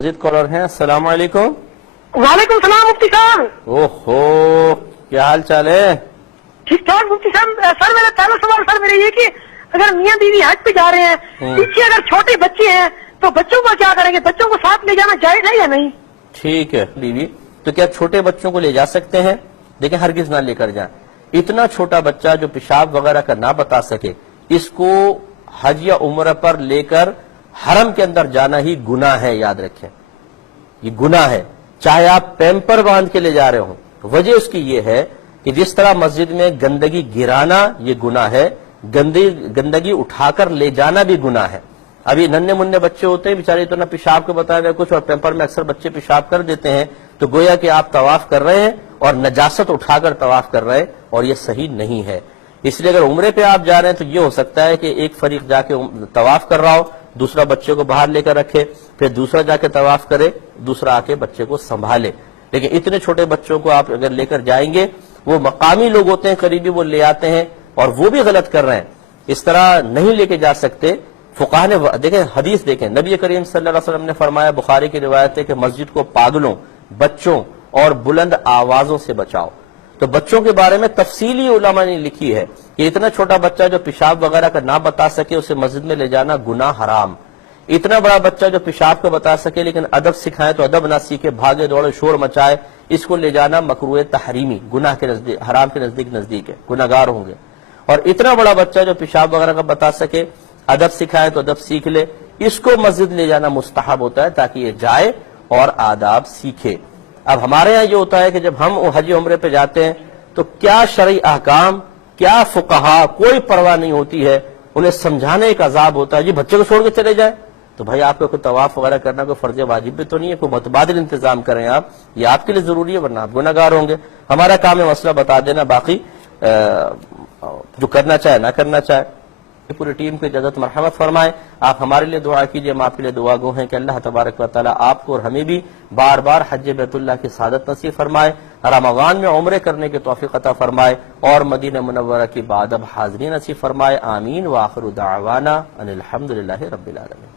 مزید کالر ہیں. السلام علیکم. وعلیکم السلام مفتی صاحب. اوہو کیا حال چال ہے؟ ٹھیک ٹھاک مفتی صاحب. سر میرا پہلا سوال سر میرے یہ کہ اگر میاں بیوی حج پہ جا رہے ہیں, پیچھے اگر چھوٹے بچے ہیں تو بچوں کو کیا کریں گے؟ بچوں کو ساتھ لے جانا جائز ہے یا نہیں؟ ٹھیک ہے بیوی, تو کیا چھوٹے بچوں کو لے جا سکتے ہیں؟ دیکھیں ہرگز نہ لے کر جائیں. اتنا چھوٹا بچہ جو پیشاب وغیرہ کا نہ بتا سکے, اس کو حج یا عمرہ پر لے کر حرم کے اندر جانا ہی گناہ ہے. یاد رکھیں یہ گناہ ہے, چاہے آپ پیمپر باندھ کے لے جا رہے ہوں. وجہ اس کی یہ ہے کہ جس طرح مسجد میں گندگی گرانا یہ گناہ ہے, گندگی اٹھا کر لے جانا بھی گناہ ہے. ابھی ننھے منھے بچے ہوتے ہیں بیچارے, تو نہ پیشاب کو بتایا گیا کچھ, اور پیمپر میں اکثر بچے پیشاب کر دیتے ہیں, تو گویا کہ آپ طواف کر رہے ہیں اور نجاست اٹھا کر طواف کر رہے ہیں, اور یہ صحیح نہیں ہے. اس لیے اگر عمرے پہ آپ جا رہے ہیں تو یہ ہو سکتا ہے کہ ایک فریق جا کے طواف کر رہا ہو, دوسرا بچے کو باہر لے کر رکھے, پھر دوسرا جا کے طواف کرے, دوسرا آ کے بچے کو سنبھالے. لیکن اتنے چھوٹے بچوں کو آپ اگر لے کر جائیں گے, وہ مقامی لوگ ہوتے ہیں قریبی, وہ لے آتے ہیں اور وہ بھی غلط کر رہے ہیں. اس طرح نہیں لے کے جا سکتے. فقہاء نے دیکھیں حدیث دیکھیں, نبی کریم صلی اللہ علیہ وسلم نے فرمایا, بخاری کی روایت ہے کہ مسجد کو پاگلوں, بچوں اور بلند آوازوں سے بچاؤ. تو بچوں کے بارے میں تفصیلی علماء نے لکھی ہے کہ اتنا چھوٹا بچہ جو پیشاب وغیرہ کا نہ بتا سکے, اسے مسجد میں لے جانا گناہ حرام. اتنا بڑا بچہ جو پیشاب کو بتا سکے لیکن ادب سکھائے تو ادب نہ سیکھے, بھاگے دوڑے شور مچائے, اس کو لے جانا مکروہ تحریمی, گناہ کے نزدیک, حرام کے نزدیک ہے, گناہگار ہوں گے. اور اتنا بڑا بچہ جو پیشاب وغیرہ کا بتا سکے, ادب سکھائے تو ادب سیکھ لے, اس کو مسجد لے جانا مستحب ہوتا ہے تاکہ یہ جائے اور آداب سیکھے. اب ہمارے ہاں یہ ہوتا ہے کہ جب ہم حج عمرے پہ جاتے ہیں تو کیا شرعی احکام, کیا فقہا, کوئی پرواہ نہیں ہوتی ہے, انہیں سمجھانے کا عذاب ہوتا ہے. جی بچے کو چھوڑ کے چلے جائیں, تو بھائی آپ کو کوئی طواف وغیرہ کرنا کوئی فرض واجب بھی تو نہیں ہے, کوئی متبادل انتظام کریں آپ, یہ آپ کے لیے ضروری ہے, ورنہ آپ گناہگار ہوں گے. ہمارا کام ہے مسئلہ بتا دینا, باقی جو کرنا چاہے نہ کرنا چاہے. پوری ٹیم کو اجازت مرحمت فرمائے. آپ ہمارے لیے دعا کیجئے, ہم آپ کے لیے دعا گو ہیں کہ اللہ تبارک و تعالیٰ آپ کو اور ہمیں بھی بار بار حج بیت اللہ کی سعادت نصیب فرمائے, رمضان میں عمرے کرنے کی توفیق عطا فرمائے, اور مدینہ منورہ کی بادب حاضری نصیب فرمائے. آمین. وآخر دعوانا ان الحمدللہ رب العالمین.